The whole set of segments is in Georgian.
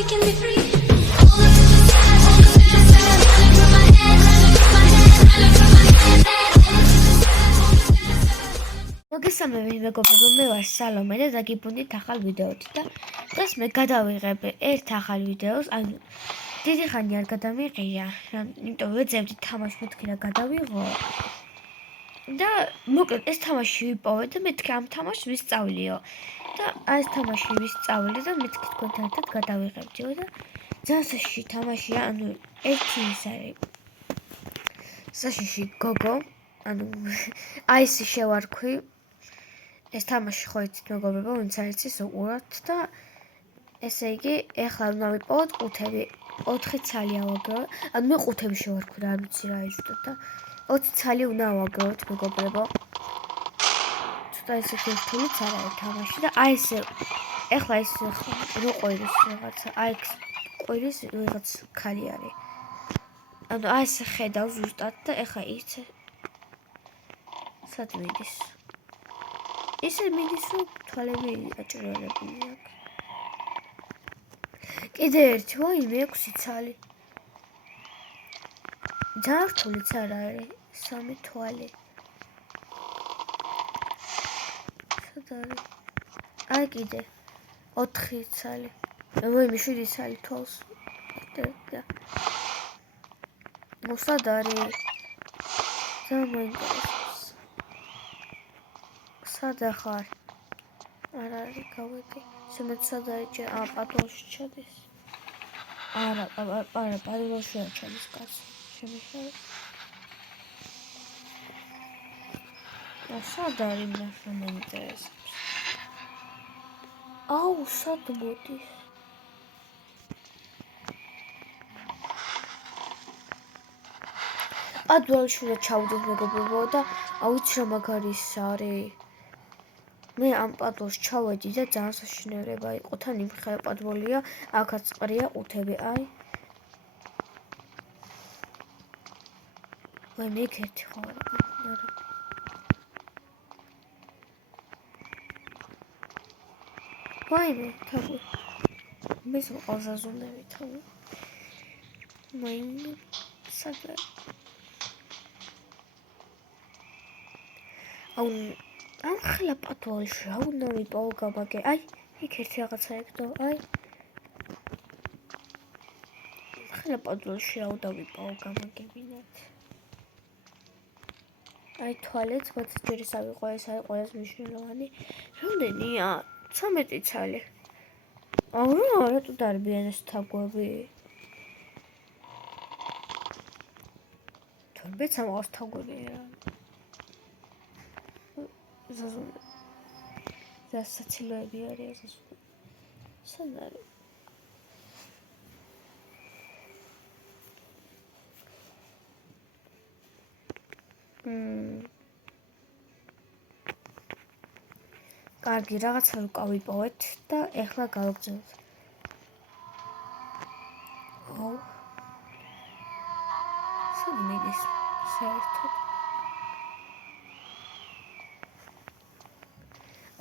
we can be free. All the feels sad, all the feels sad, running through my head, running through my head, running through my head. All the feels sad, all the feels sad. მოგესალმებით მეგობრებო, მე ვარ სალომე და დაგიბრუნდით ახალ ვიდეოთი და დღეს მე გადავიღებ ერთ ახალ ვიდეოს, ანუ დიდი ხანი არ გადამიყია, იმიტომ ვეძებდი თამაში მეთქი რა გადავიღო და მოკლედ ეს თამაში ვიპოვე და მეთქი ამ თამაშს ვისწავლიო და ეს თამაში ვისწავლე და მეთქი თქვენთან ერთად გადავიღებდიო და ძალიან საშიში თამაშია, ანუ ერთი ის არის საშიში გოგო, ანუ აისი შევარქვი. ეს თამაში ხო იცით მეგობრებო, ვინც არ იცის უყუროთ და ესე იგი, ეხლა უნდა ვიპოვოთ ყუთები. 4 ცალი ავაგროვე. ანუ მე ყუთები შევარქვი რა, არ ვიცი რა იზუსტად და 20 ცალი უნდა ავაგროვოთ მეგობრებო. ცოტა ისეთი რთულიც არ არის თამაში და აი ესე ეხლა ეს რო ყვირის რაღაცა, აი ყვირის რაღაც ქალი არის. ანუ აი ესე ხედავ ზუსტად და ეხლა იცი სად მიდის. ისე მიდის რომ თვალები აჭრელებული აქვს. კიდე ერთი ვაიმე 6 ცალი. ძალიან რთულიც არ არის 3 თვალი. სად არის? აი კიდე 4 ცალი. ვაიმე 7 ცალი თვალს. და მოსად არის? ძალიან მოინტერესებს. სად ახარ? არ არის გავედი. შემოც სად არის? პატოლში ჩადის. არა, პატოლში არ ჩადის კაცი. შემიშავე. სად არის მაშინ მოინტერესებს. აუ, სად მოდის? პატოლში უნდა ჩავდეთ მეგობრებო და აუც რა მაგარი არის. მე ამ პატოლს ჩავედი და ძალიან საშინელება იყო. თან იმხელა პატოლია, აქაც ყრია ყუთები, აი. ვაი, მე ერთი ხო არა. ვაიმე, თავი. მე ზაზუნები თავი. მაინი სადა. ამ ხელა პატოლში რა უნდა ვიპოვო გამაგე. აი, იქ ერთი რაღაცა ეკდო, აი. ხელა პატოლში რა უნდა ვიპოვო გამაგებინათ. აი, თვალეთ 20 ჯერის ავიყო, ეს არის ყველაზე მნიშვნელოვანი. რამდენია? 13 ცალი. აუ, რატო დარბიან ეს თაგვები? თორბეც ამას თაგვებია. ზაზუნე. სასაცილოები არის ზაზუნე. სად არის? კარგი, რაღაცა ვიყავით და ეხლა გავაგზავნოთ. აუ. სად მიდის? საერთოდ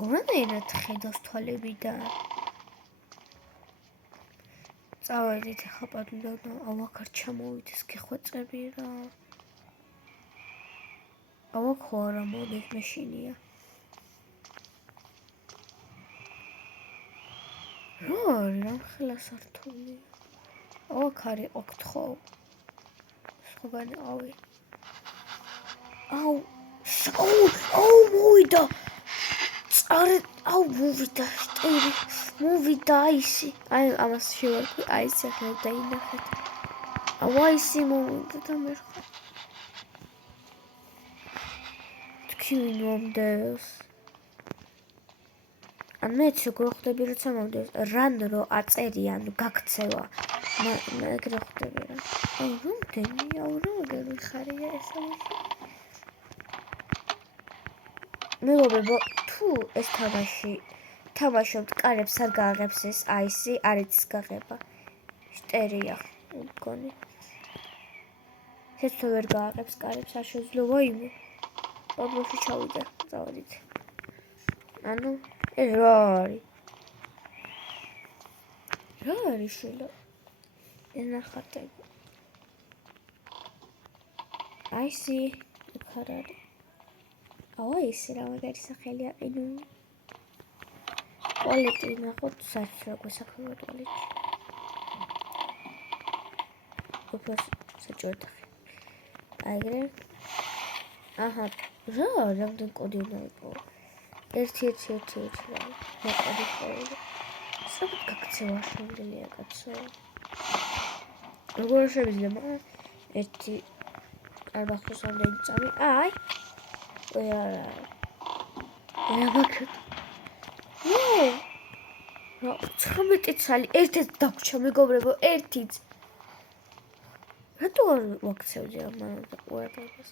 ორანაირად ხედავს თვალებიდან. წავედით ახლა პატლიდან, ავაქ არ ჩამოვიდეს გეხვეწები რა. ავაქ ხო არა მოდის მეშინია. რა არის რა ხელა სართულია. ავაქ არის ოქთ ხო. სხვაგანი ავი. აუ, მოვიდა. აუ მოვიდა შტერი, მოვიდა აისი. აი ამას შევარქვი, აისი ახლა დაინახეთ. აუ აისი მოვიდა და მე ხარ. თქვენ მომდევს. ან მე როგორ ხვდები როცა მომდევს, რან რო აწერი, ანუ გაქცევა. მე ეგრე ხვდები რა. აუ რამდენი, აუ როგორ ხარია ეს ამაში. მეგობრებო, თუ ეს თამაშობთ კარებს არ გააღებს ეს აისი, არ იცის გაღება. შტერია, მგონი. შეცდო ვერ გააღებს კარებს, არ შეძლო ვაიმე. პატოლში ჩავიდა, წავედით. ანუ, ეს რა არის? რა არის შვილო? ენახატე. აისი, იქ არ არის. აუ ეს რა მაგარი სახელი აყინული. ტუალეტი ნახოთ, საერთოდ რა გვესახება ტუალეტში. უფროს საჭიროა. აიგრე. აჰა, რა, რამდენი კოდი უნდა იყოს? 1111 რა. მოყოდი ხოლმე. საბუთი გაქცევა შემიძლია კაცო. როგორ შეიძლება? ერთი ალბახოს ამდენი წამი. აი. არა. მაგათ. რა 19 წალი ერთ-ერთ დაგვრჩა მეგობრებო, ერთიც. რატო არ ვაქცევდი ამან და უარებას?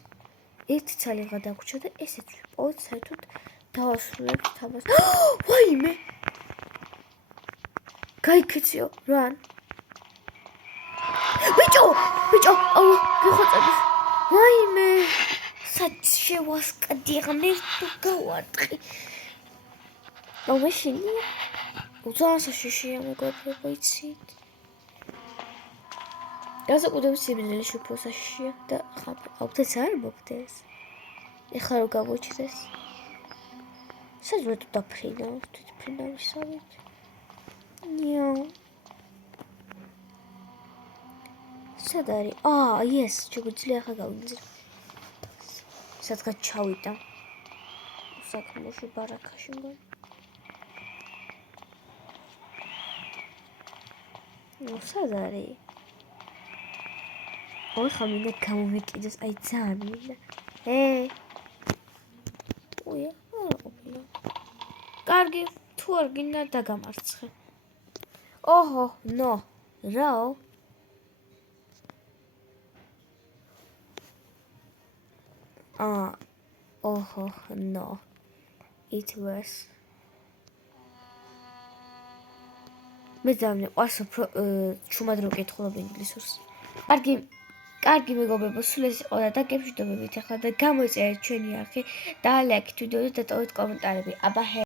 ერთი წალიღა დაგვრჩა და ესეც ვიპოვეთ საერთოდ დავასრულებთ თამას. ვაიმე! გაიქეციო, რან. ბიჭო, აუ, გიხოცები. ვაიმე! სად შევასკდი ღმერთი თუ გავარტყი. აუ მეშინია. უძალას შეშია მეგობრებო, იცით? გასაკუთრებით სიბნელეში უფრო საშიშია და ხაფა. აუქთეც არ მოგდეს. ეხლა რო გამოჩნდეს. საერთოდ დაფრინა, თვითფრინა ვისავით. ნიო. სად არის? ეს შეგვიძლია ახლა გავიძრო. სადღაც ჩავიდა. საქმეში ბარაქაში მგონი. სად არის? ხა მინდა გამოვიკიდეს, აი ძალიან მინდა. უია, არა ყოფილა. კარგი, თუ არ გინდა დაგამარცხე. ოჰო, ნო, რაო? ოჰო, ნო. It was. მე ძალიან ყვარს უფრო ჩუმად რო კითხულობ ინგლისურს. კარგი მეგობრებო, სულ ეს იყო და დაგემშვიდობებით ახლა და გამოიწერეთ ჩვენი არხი და ლაიქით ვიდეო და დატოვეთ კომენტარები. აბა